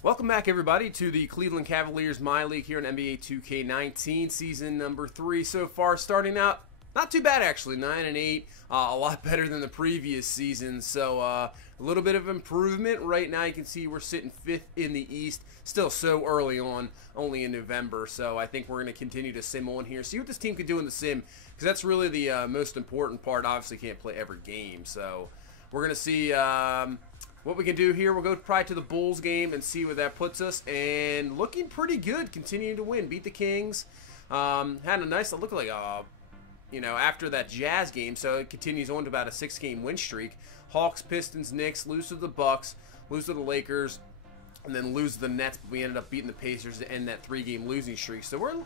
Welcome back, everybody, to the Cleveland Cavaliers MyLeague here in NBA 2K19, season number 3 so far. Starting out, not too bad actually, 9-8, a lot better than the previous season. So a little bit of improvement. Right now, you can see we're sitting 5th in the East. Still so early on, only in November. So I think we're going to continue to sim on here, see what this team can do in the sim, because that's really the most important part. Obviously, can't play every game, so we're going to see what we can do here. We'll go probably to the Bulls game and see where that puts us. And looking pretty good, continuing to win. Beat the Kings. Had a nice look like, after that Jazz game. So it continues on to about a 6-game win streak. Hawks, Pistons, Knicks, lose to the Bucks, lose to the Lakers, and then lose to the Nets. But we ended up beating the Pacers to end that 3-game losing streak. So we're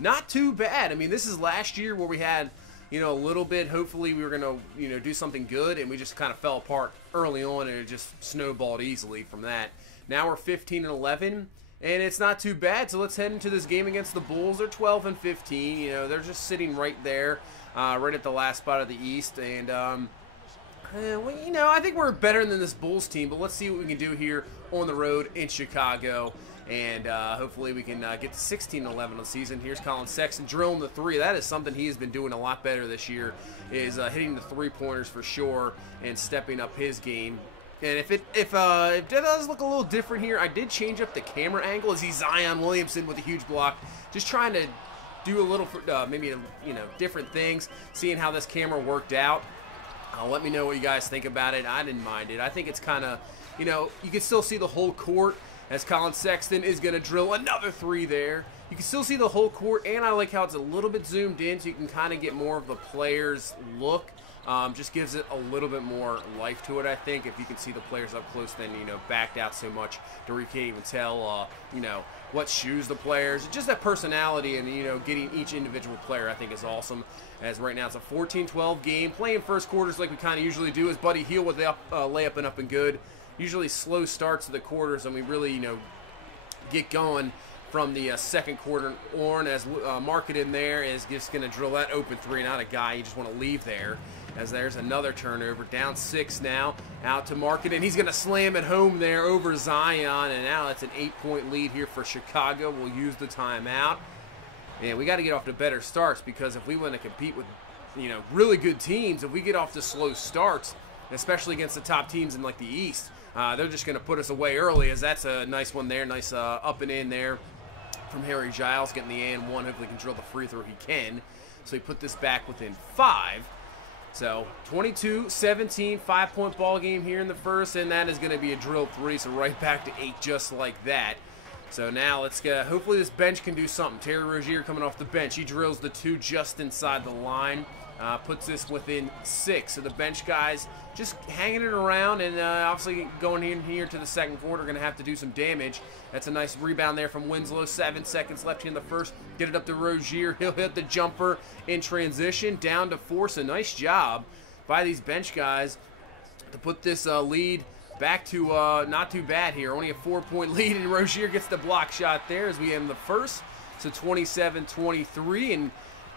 not too bad. I mean, this is last year where we had, a little bit, hopefully we were going to, do something good, and we just kind of fell apart early on, and it just snowballed easily from that. Now we're 15-11, and it's not too bad, so let's head into this game against the Bulls. They're 12-15, they're just sitting right there, right at the last spot of the East, and, I think we're better than this Bulls team, but let's see what we can do here on the road in Chicago. And hopefully we can get to 16-11 on the season. Here's Colin Sexton drilling the three. That is something he has been doing a lot better this year, is hitting the three-pointers for sure and stepping up his game. And if it does look a little different here, I did change up the camera angle. As he's Zion Williamson with a huge block, just trying to do a little maybe different things, seeing how this camera worked out. Let me know what you guys think about it. I didn't mind it. I think it's kind of, you can still see the whole court, as Colin Sexton is going to drill another three there. You can still see the whole court, and I like how it's a little bit zoomed in, so you can kind of get more of the player's look. Just gives it a little bit more life to it, I think, if you can see the players up close than, backed out so much to where you can't even tell, what shoes the players. Just that personality and, getting each individual player, I think, is awesome. As right now it's a 14-12 game. Playing first quarters like we kind of usually do, as Buddy Hield with the layup and up and good. Usually slow starts to the quarters, and we really, get going from the second quarter on, as Market in there is just going to drill that open three. Not a guy you just want to leave there, as there's another turnover. Down 6 now, out to Market, and he's going to slam it home there over Zion, and now that's an 8-point lead here for Chicago. We'll use the timeout. And we got to get off to better starts, because if we want to compete with, really good teams, if we get off to slow starts, especially against the top teams in like the East, they're just going to put us away early, as that's a nice one there. Nice up and in there from Harry Giles, getting the and one. Hopefully he can drill the free throw. He can. So he put this back within 5. So 22-17, 5-point ball game here in the first, and that is going to be a drilled 3. So right back to 8 just like that. So now let's get, hopefully this bench can do something. Terry Rozier coming off the bench. He drills the 2 just inside the line. Puts this within 6. So the bench guys just hanging it around, and obviously going in here to the second quarter, going to have to do some damage. That's a nice rebound there from Winslow. 7 seconds left here in the first. Get it up to Rozier. He'll hit the jumper in transition. Down to 4. So nice job by these bench guys to put this lead back to not too bad here. Only a 4-point lead, and Rozier gets the block shot there as we end the first. So 27-23, and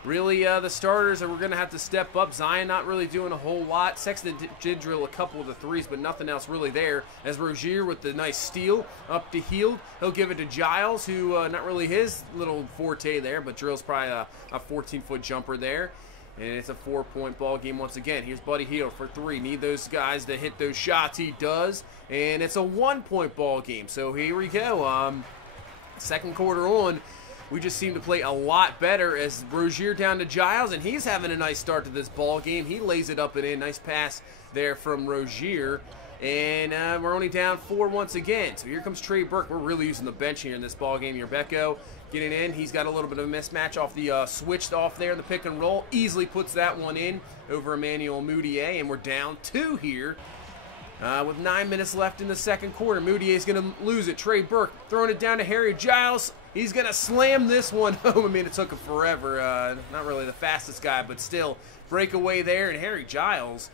really, the starters are going to have to step up. Zion not really doing a whole lot. Sexton did drill a couple of the threes, but nothing else really there. As Rozier with the nice steal up to Hield. He'll give it to Giles, who not really his little forte there, but drills probably a 14-foot jumper there. And it's a 4-point ball game once again. Here's Buddy Hield for 3. Need those guys to hit those shots. He does. And it's a 1-point ball game. So here we go. Second quarter on. We just seem to play a lot better, as Rozier down to Giles, and he's having a nice start to this ball game. He lays it up and in. Nice pass there from Rozier. And we're only down 4 once again. So here comes Trey Burke. We're really using the bench here in this ball game. Urbeco getting in. He's got a little bit of a mismatch off the switched off there in the pick and roll. Easily puts that one in over Emmanuel Mudiay, and we're down 2 here. With 9 minutes left in the second quarter. Moutier's going to lose it. Trey Burke throwing it down to Harry Giles. He's going to slam this one home. I mean, it took him forever. Not really the fastest guy, but still. Breakaway there, and Harry Giles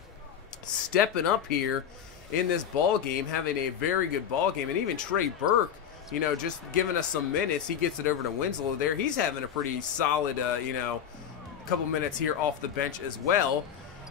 stepping up here in this ball game, having a very good ball game. And even Trey Burke, just giving us some minutes. He gets it over to Winslow there. He's having a pretty solid, couple minutes here off the bench as well.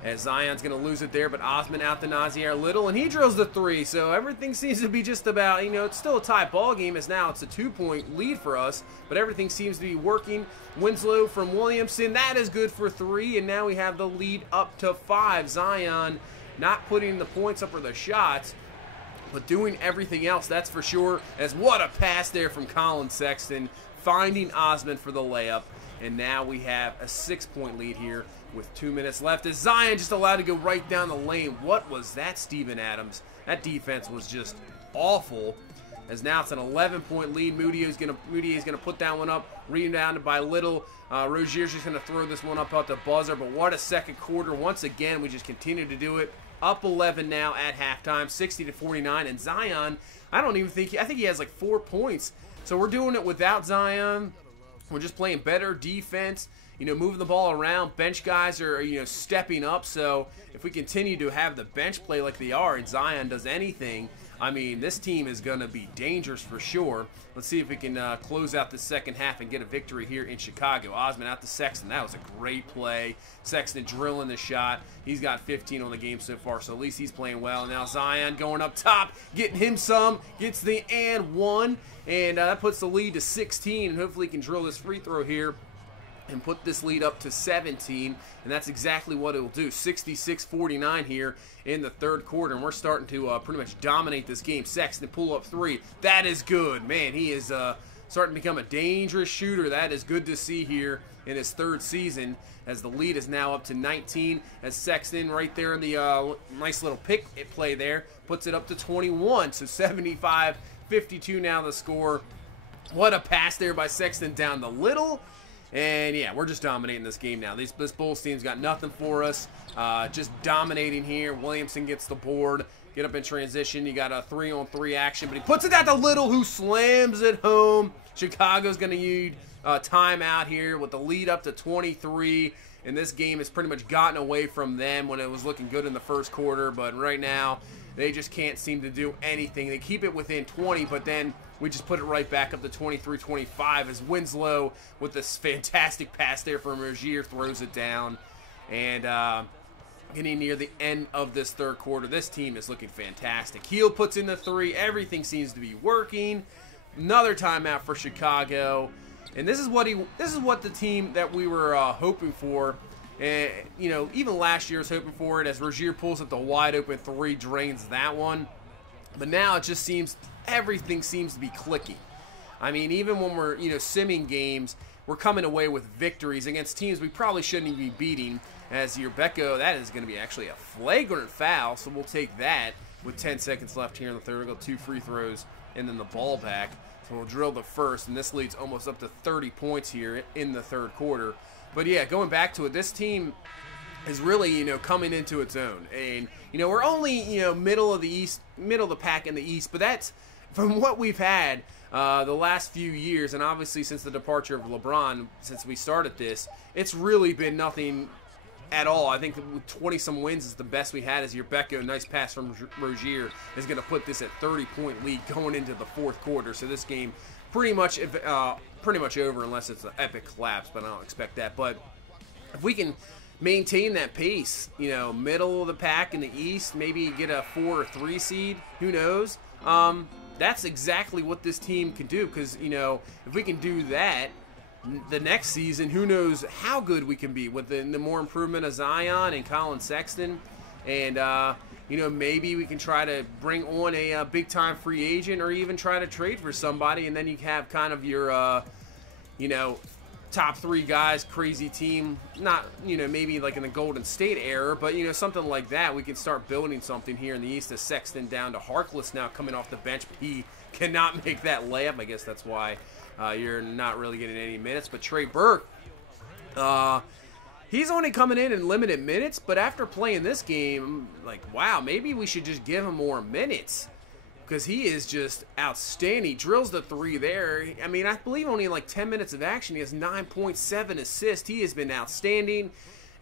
as Zion's going to lose it there, but Osman out to Nazier Little, and he drills the 3. So everything seems to be just about, it's still a tie ball game, as now it's a 2-point lead for us, but everything seems to be working. Winslow from Williamson, that is good for 3, and now we have the lead up to 5. Zion not putting the points up or the shots, but doing everything else, that's for sure. As what a pass there from Colin Sexton, finding Osman for the layup, and now we have a 6-point lead here with 2 minutes left, as Zion just allowed to go right down the lane. What was that, Steven Adams? That defense was just awful, as now it's an 11-point lead. Moody is gonna put that one up, rebounded by Little. Rozier's just gonna throw this one up at the buzzer, but what a second quarter. Once again, we just continue to do it. Up 11 now at halftime, 60-49, and Zion, I think he has like 4 points. So we're doing it without Zion. We're just playing better defense, moving the ball around. Bench guys are, stepping up. So if we continue to have the bench play like they are and Zion does anything, I mean, this team is going to be dangerous for sure. Let's see if we can close out the second half and get a victory here in Chicago. Osman out to Sexton. That was a great play. Sexton drilling the shot. He's got 15 on the game so far, so at least he's playing well. Now Zion going up top, getting him some, gets the and 1, and that puts the lead to 16, and hopefully he can drill this free throw here and put this lead up to 17, and that's exactly what it will do. 66-49 here in the third quarter, and we're starting to pretty much dominate this game. Sexton pull up 3. That is good. Man, he is starting to become a dangerous shooter. That is good to see here in his 3rd season, as the lead is now up to 19, as Sexton right there in the nice little pick play there puts it up to 21. So 75-52 now the score. What a pass there by Sexton down the Little. And yeah, we're just dominating this game now. This Bulls team's got nothing for us. Just dominating here. Williamson gets the board. Get up in transition. You got a 3-on-3 action, but he puts it out to Little, who slams it home. Chicago's going to need a timeout here with the lead up to 23. And this game has pretty much gotten away from them when it was looking good in the first quarter. But right now, they just can't seem to do anything. They keep it within 20, but then we just put it right back up to 23-25 as Winslow with this fantastic pass there from Rozier throws it down. And getting near the end of this third quarter, this team is looking fantastic. Heel puts in the 3. Everything seems to be working. Another timeout for Chicago. And this is what the team that we were hoping for. And, even last year was hoping for it, as Rozier pulls up the wide open 3, drains that one. But now it just seems everything seems to be clicking. I mean, even when we're, simming games, we're coming away with victories against teams we probably shouldn't even be beating. As Yerbeco, that is going to be actually a flagrant foul, so we'll take that with 10 seconds left here in the third. We'll go 2 free throws and then the ball back. So we'll drill the first, and this leads almost up to 30 points here in the third quarter. But yeah, going back to it, this team is really, coming into its own. And, we're only, middle of the pack in the East, but that's from what we've had the last few years, and obviously since the departure of LeBron, since we started this, it's really been nothing at all. I think 20-some wins is the best we had as Yerbeco. Nice pass from Rozier is going to put this at 30-point lead going into the fourth quarter. So this game pretty much over unless it's an epic collapse, but I don't expect that. But if we can maintain that pace, middle of the pack in the East, maybe get a 4 or 3 seed, who knows? That's exactly what this team can do, because, if we can do that, the next season, who knows how good we can be with the more improvement of Zion and Colin Sexton. And, maybe we can try to bring on a big-time free agent, or even try to trade for somebody, and then you have kind of your, top 3 guys, crazy team. Not, maybe like in the Golden State era, but, something like that. We can start building something here in the East. As Sexton down to Harkless now coming off the bench. He cannot make that layup. I guess that's why you're not really getting any minutes. But Trey Burke, he's only coming in limited minutes, but after playing this game, like, wow, maybe we should just give him more minutes, because he is just outstanding. He drills the 3 there. I mean, I believe only in like 10 minutes of action, he has 9.7 assists. He has been outstanding.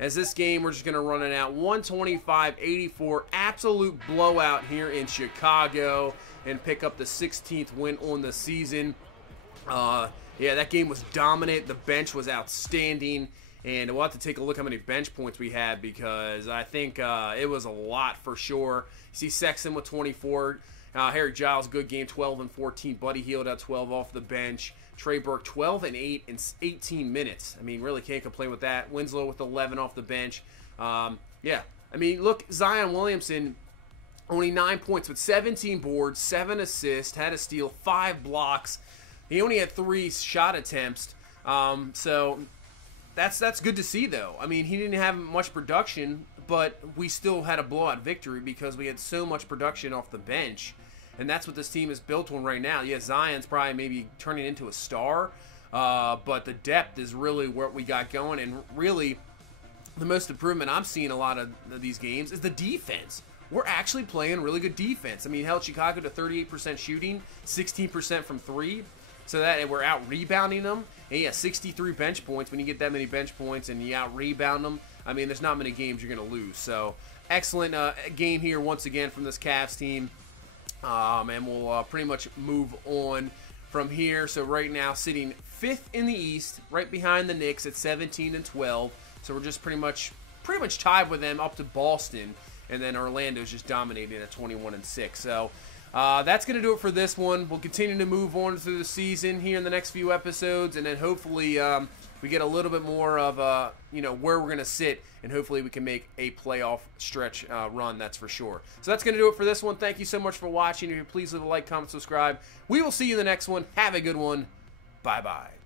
As this game, we're just going to run it out 125-84. Absolute blowout here in Chicago, and pick up the 16th win on the season. Yeah, that game was dominant. The bench was outstanding. And we'll have to take a look how many bench points we had, because I think it was a lot for sure. You see Sexton with 24. Harry Giles, good game, 12 and 14. Buddy Hield at 12 off the bench. Trey Burke, 12 and 8 in 18 minutes. I mean, really can't complain with that. Winslow with 11 off the bench. Yeah, I mean, look, Zion Williamson, only 9 points, but 17 boards, 7 assists, had a steal, 5 blocks. He only had 3 shot attempts. So that's good to see, though. I mean, he didn't have much production, but we still had a blowout victory because we had so much production off the bench. And that's what this team is built on right now. Yeah, Zion's probably maybe turning into a star, but the depth is really what we got going. And really, the most improvement I'm seeing a lot of these games is the defense. We're actually playing really good defense. I mean, held Chicago to 38% shooting, 16% from 3. So that we're out rebounding them. And yeah, 63 bench points. When you get that many bench points and you out rebound them, I mean, there's not many games you're going to lose. So excellent game here once again from this Cavs team. And we'll pretty much move on from here. So right now, sitting 5th in the East, right behind the Knicks at 17 and 12. So we're just pretty much tied with them up to Boston, and then Orlando's just dominating at 21 and 6. So that's going to do it for this one. We'll continue to move on through the season here in the next few episodes, and then hopefully we get a little bit more of where we're going to sit, and hopefully we can make a playoff stretch run, that's for sure. So that's going to do it for this one. Thank you so much for watching. If you please leave a like, comment, subscribe. We will see you in the next one. Have a good one. Bye-bye.